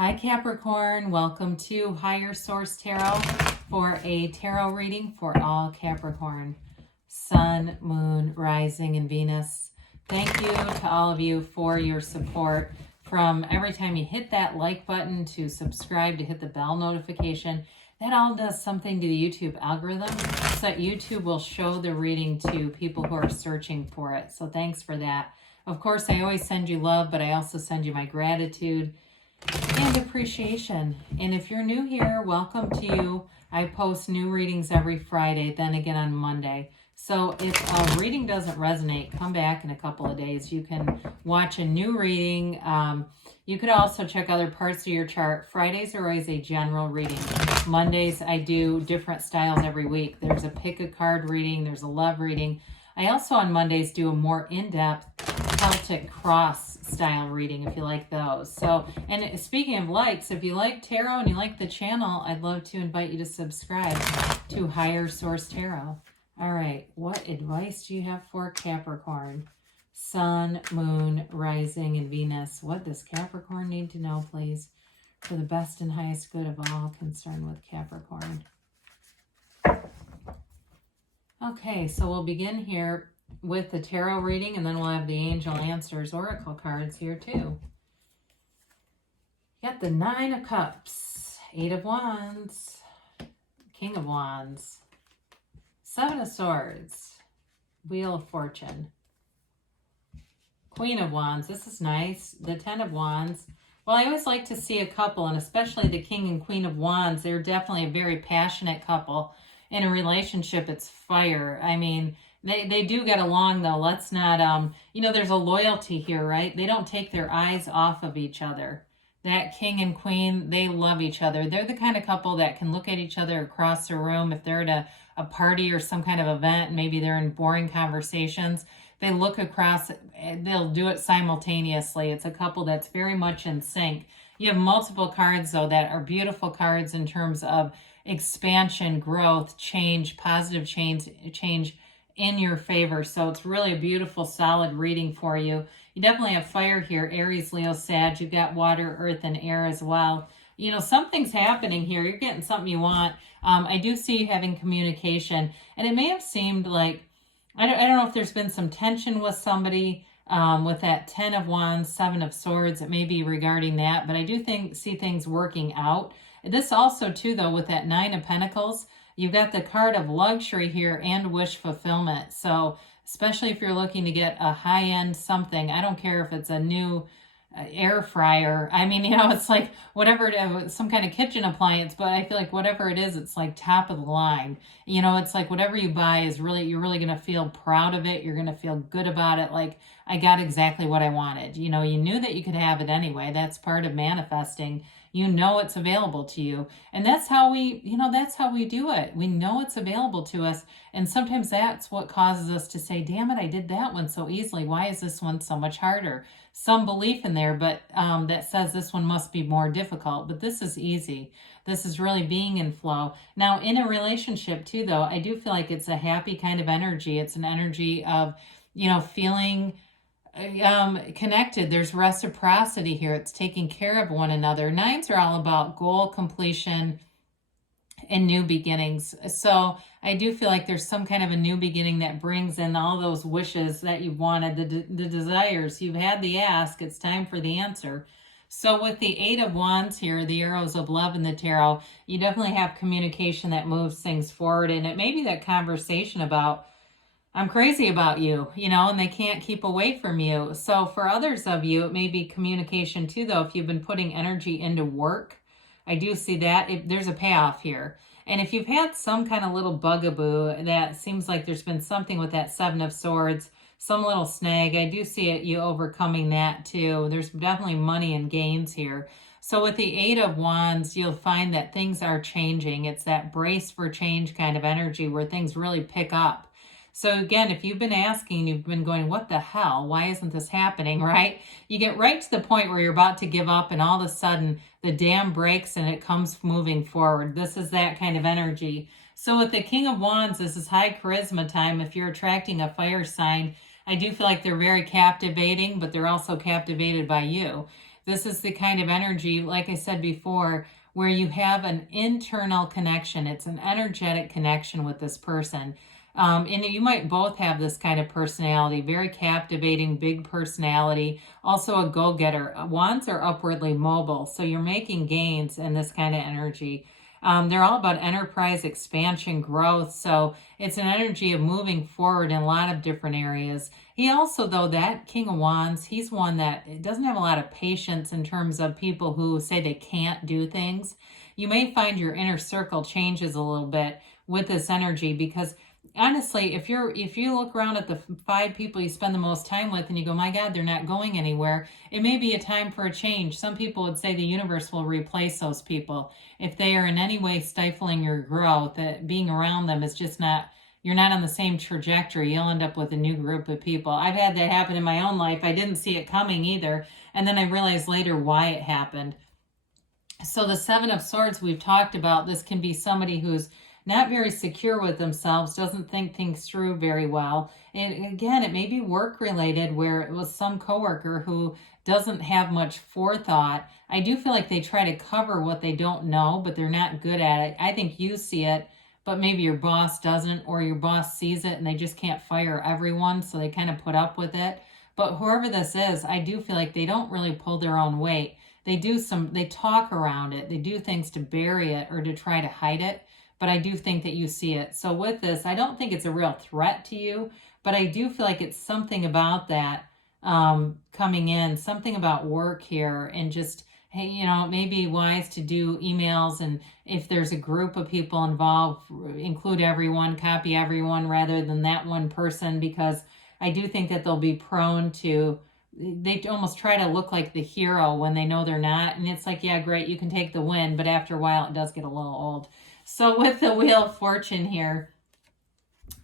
Hi Capricorn, welcome to Higher Source Tarot for a tarot reading for all Capricorn, Sun, Moon, Rising, and Venus. Thank you to all of you for your support. From every time you hit that like button to subscribe to hit the bell notification, that all does something to the YouTube algorithm so that YouTube will show the reading to people who are searching for it. So thanks for that. Of course, I always send you love, but I also send you my gratitude and appreciation. And if you're new here, welcome to you. I post new readings every Friday, then again on Monday. So if a reading doesn't resonate, come back in a couple of days. You can watch a new reading. You could also check other parts of your chart. Fridays are always a general reading. Mondays, I do different styles every week. There's a pick a card reading. There's a love reading. I also on Mondays do a more in-depth Celtic cross style reading if you like those. So, and speaking of likes, if you like tarot and you like the channel, I'd love to invite you to subscribe to Higher Source Tarot. All right, what advice do you have for Capricorn? Sun, Moon, Rising, and Venus. What does Capricorn need to know, please, for the best and highest good of all concerned with Capricorn? Okay, so we'll begin here with the tarot reading, and then we'll have the Angel Answers Oracle cards here too. Got the Nine of Cups, Eight of Wands, King of Wands, Seven of Swords, Wheel of Fortune, Queen of Wands. This is nice. The Ten of Wands. Well, I always like to see a couple, and especially the King and Queen of Wands. They're definitely a very passionate couple. In a relationship, it's fire. I mean, they do get along, though. Let's not, there's a loyalty here, right? They don't take their eyes off of each other. That king and queen, they love each other. They're the kind of couple that can look at each other across the room. If they're at a party or some kind of event, maybe they're in boring conversations, they look across, they'll do it simultaneously. It's a couple that's very much in sync. You have multiple cards, though, that are beautiful cards in terms of expansion, growth, change, positive change in your favor. So it's really a beautiful, solid reading for you. You definitely have fire here, Aries, Leo, Sag. You've got water, earth, and air as well. You know, something's happening here. You're getting something you want. I do see you having communication, and it may have seemed like, I don't know if there's been some tension with somebody with that 10 of Wands, 7 of Swords. It may be regarding that, but I do see things working out. This also, too, though, with that 9 of Pentacles, you've got the card of luxury here and wish fulfillment. So especially if you're looking to get a high-end something, I don't care if it's a new air fryer. I mean, it's like whatever it is, some kind of kitchen appliance, but I feel like whatever it is, it's like top of the line. It's like whatever you buy is really, you're really going to feel proud of it. You're going to feel good about it. Like, I got exactly what I wanted. You knew that you could have it anyway. That's part of manifesting. It's available to you. And that's how we do it. We know it's available to us. And sometimes that's what causes us to say, damn it, I did that one so easily. Why is this one so much harder? Some belief in there, but that says this one must be more difficult. But this is easy. This is really being in flow. Now, in a relationship too, though, I do feel like it's a happy kind of energy. It's an energy of, feeling connected. There's reciprocity here. It's taking care of one another. Nines are all about goal completion and new beginnings. So I do feel like there's some kind of a new beginning that brings in all those wishes that you wanted, the desires. You've had the ask. It's time for the answer. So with the 8 of Wands here, the arrows of love in the tarot, you definitely have communication that moves things forward. And it may be that conversation about, I'm crazy about you, and they can't keep away from you. So for others of you, it may be communication too, though. If you've been putting energy into work, I do see that there's a payoff here. And if you've had some kind of little bugaboo that seems like there's been something with that 7 of Swords, some little snag, I do see you overcoming that too. There's definitely money and gains here. So with the 8 of Wands, you'll find that things are changing. It's that brace for change kind of energy where things really pick up. So again, if you've been asking, you've been going, what the hell? Why isn't this happening, right? You get right to the point where you're about to give up and all of a sudden the dam breaks and it comes moving forward. This is that kind of energy. So with the King of Wands, this is high charisma time. If you're attracting a fire sign, I do feel like they're very captivating, but they're also captivated by you. This is the kind of energy, like I said before, where you have an internal connection. It's an energetic connection with this person. And you might both have this kind of personality, very captivating, big personality, also a go-getter. Wands are upwardly mobile, so you're making gains in this kind of energy. They're all about enterprise, expansion, growth. So it's an energy of moving forward in a lot of different areas. He also, though, that King of Wands, he's one that doesn't have a lot of patience in terms of people who say they can't do things. You may find your inner circle changes a little bit with this energy, because honestly, if you look around at the 5 people you spend the most time with and you go, my God, they're not going anywhere, it may be a time for a change. Some people would say the universe will replace those people. If they are in any way stifling your growth, that being around them is just not, you're not on the same trajectory. You'll end up with a new group of people. I've had that happen in my own life. I didn't see it coming either. And then I realized later why it happened. So the 7 of Swords we've talked about, this can be somebody who's not very secure with themselves, doesn't think things through very well. And again, it may be work related, where it was some coworker who doesn't have much forethought. I do feel like they try to cover what they don't know, but they're not good at it. I think you see it, but maybe your boss doesn't, or your boss sees it and they just can't fire everyone, so they kind of put up with it. But whoever this is, I do feel like they don't really pull their own weight. They talk around it. They do things to bury it or to try to hide it. But I do think that you see it. So with this, I don't think it's a real threat to you, but I do feel like it's something about that coming in, something about work here, and just, hey, you know, it may be wise to do emails, and if there's a group of people involved, include everyone, copy everyone rather than that one person, because I do think that they'll be prone to, they almost try to look like the hero when they know they're not. And it's like, yeah, great, you can take the win, but after a while it does get a little old. So with the Wheel of Fortune here,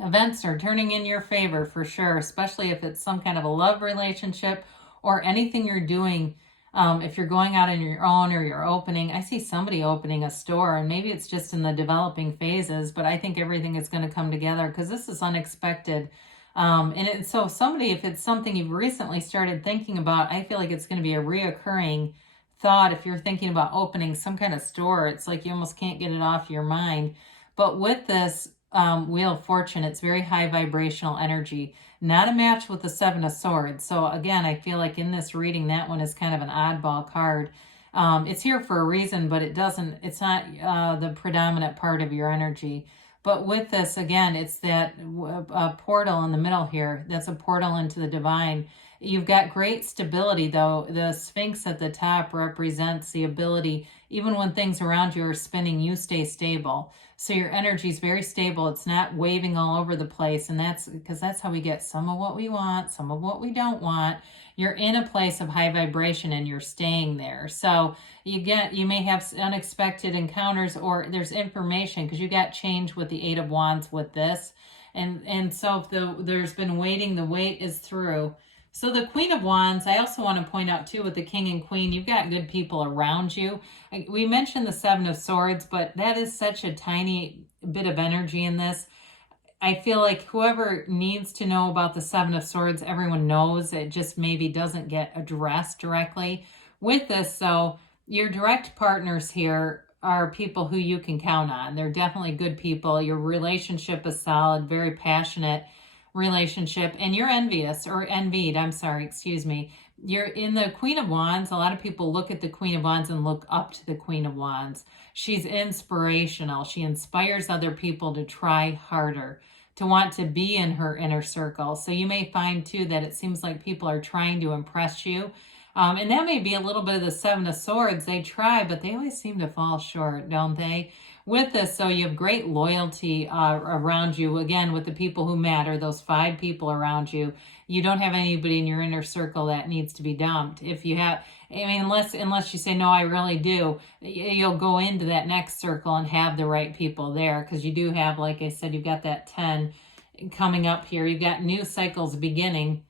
events are turning in your favor for sure, especially if it's some kind of a love relationship or anything you're doing. If you're going out on your own or you're opening, I see somebody opening a store, and maybe it's just in the developing phases, but I think everything is going to come together because this is unexpected. So somebody, if it's something you've recently started thinking about, I feel like it's going to be a reoccurring thought. If you're thinking about opening some kind of store, it's like you almost can't get it off your mind. But with this Wheel of Fortune, it's very high vibrational energy, not a match with the 7 of Swords. So again, I feel like in this reading, that one is kind of an oddball card. It's here for a reason, but it's not the predominant part of your energy. But with this, again, it's that portal in the middle here. That's a portal into the divine. You've got great stability, though. The Sphinx at the top represents the ability, even when things around you are spinning, you stay stable. So your energy is very stable. It's not waving all over the place. And that's because that's how we get some of what we want, some of what we don't want. You're in a place of high vibration and you're staying there. So you may have unexpected encounters, or there's information, because you got change with the 8 of Wands with this. And so if there's been waiting, the wait is through. So the Queen of Wands, I also want to point out too, with the King and Queen, you've got good people around you. We mentioned the 7 of Swords, but that is such a tiny bit of energy in this. I feel like whoever needs to know about the 7 of Swords, everyone knows. It just maybe doesn't get addressed directly. With this, though, your direct partners here are people who you can count on. They're definitely good people. Your relationship is solid, very passionate relationship, and you're envied, excuse me. You're in the Queen of Wands. A lot of people look at the Queen of Wands and look up to the Queen of Wands. She's inspirational. She inspires other people to try harder, to want to be in her inner circle. So you may find too that it seems like people are trying to impress you. And that may be a little bit of the 7 of Swords. They try, but they always seem to fall short, don't they? With this, so you have great loyalty around you. Again, with the people who matter, those 5 people around you. You don't have anybody in your inner circle that needs to be dumped. If you have, I mean, unless you say, no, I really do, you'll go into that next circle and have the right people there, because you do have, like I said, you've got that 10 coming up here. You've got new cycles beginning.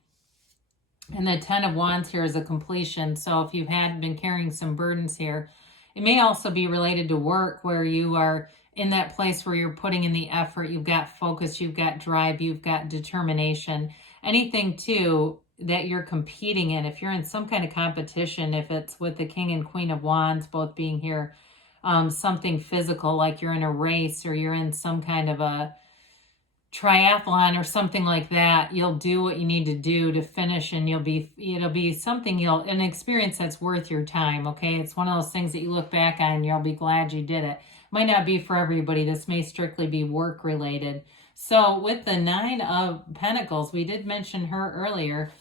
And the 10 of Wands here is a completion. So if you've been carrying some burdens here, it may also be related to work, where you are in that place where you're putting in the effort. You've got focus, you've got drive, you've got determination. Anything too that you're competing in. If you're in some kind of competition, if it's with the King and Queen of Wands both being here, something physical, like you're in a race or you're in some kind of a triathlon or something like that, you'll do what you need to do to finish, and it'll be something, an experience that's worth your time. Okay, it's one of those things that you look back on and you'll be glad you did it. Might not be for everybody. This may strictly be work related. So with the Nine of Pentacles, we did mention her earlier.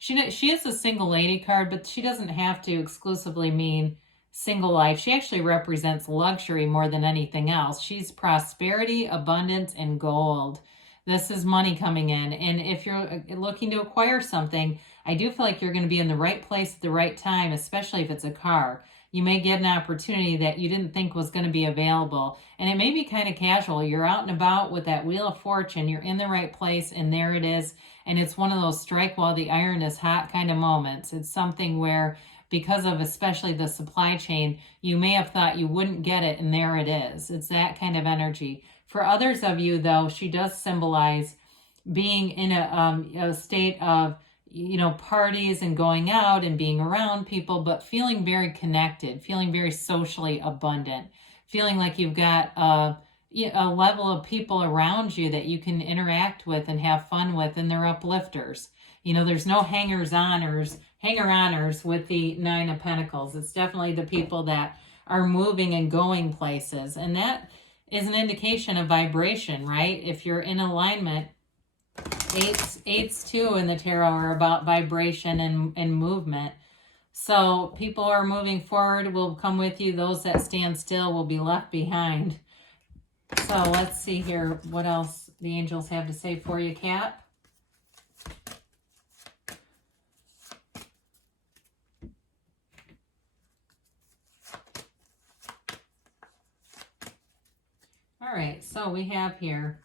She is a single lady card, but she doesn't have to exclusively mean single life. She actually represents luxury more than anything else. She's prosperity, abundance, and gold. This is money coming in. And if you're looking to acquire something, I do feel like you're going to be in the right place at the right time, especially if it's a car. You may get an opportunity that you didn't think was going to be available. And it may be kind of casual. You're out and about with that Wheel of Fortune. You're in the right place, and there it is. And it's one of those strike while the iron is hot kind of moments. It's something where, because of especially the supply chain, you may have thought you wouldn't get it, and there it is. It's that kind of energy. For others of you, though, she does symbolize being in a state of, parties and going out and being around people, but feeling very connected, feeling very socially abundant, feeling like you've got a level of people around you that you can interact with and have fun with, and they're uplifters. There's no hanger-oners with the Nine of Pentacles. It's definitely the people that are moving and going places. And that is an indication of vibration, right? If you're in alignment, eights too in the tarot are about vibration and movement. So people are moving forward, will come with you. Those that stand still will be left behind. So let's see here what else the angels have to say for you, Cap. All right, so we have here,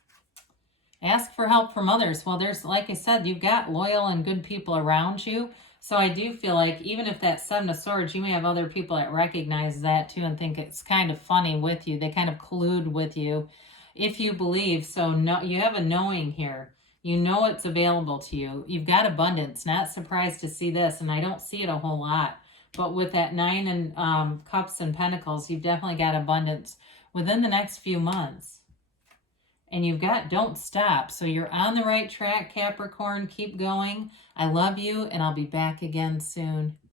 ask for help from others. Well, there's, like I said, you've got loyal and good people around you. So I do feel like even if that Seven of Swords, you may have other people that recognize that too and think it's kind of funny with you. They kind of collude with you if you believe. So no, you have a knowing here. You know it's available to you. You've got abundance. Not surprised to see this, and I don't see it a whole lot. But with that Nine and Cups and Pentacles, you've definitely got abundance within the next few months. And you've got don't stop. So you're on the right track, Capricorn. Keep going. I love you, and I'll be back again soon.